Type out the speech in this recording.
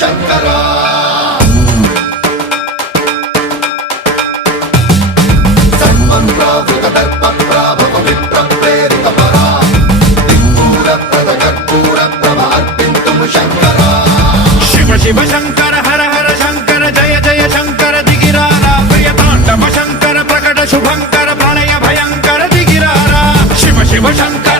శంకరా శివ శంకర హర హర శంకర జయ జయ శంకర దిగిరారా ప్రియతాండవ శంకర ప్రకట శుభంకర ప్రళయ భయంకర దిగిరారా శివ శివ శంకర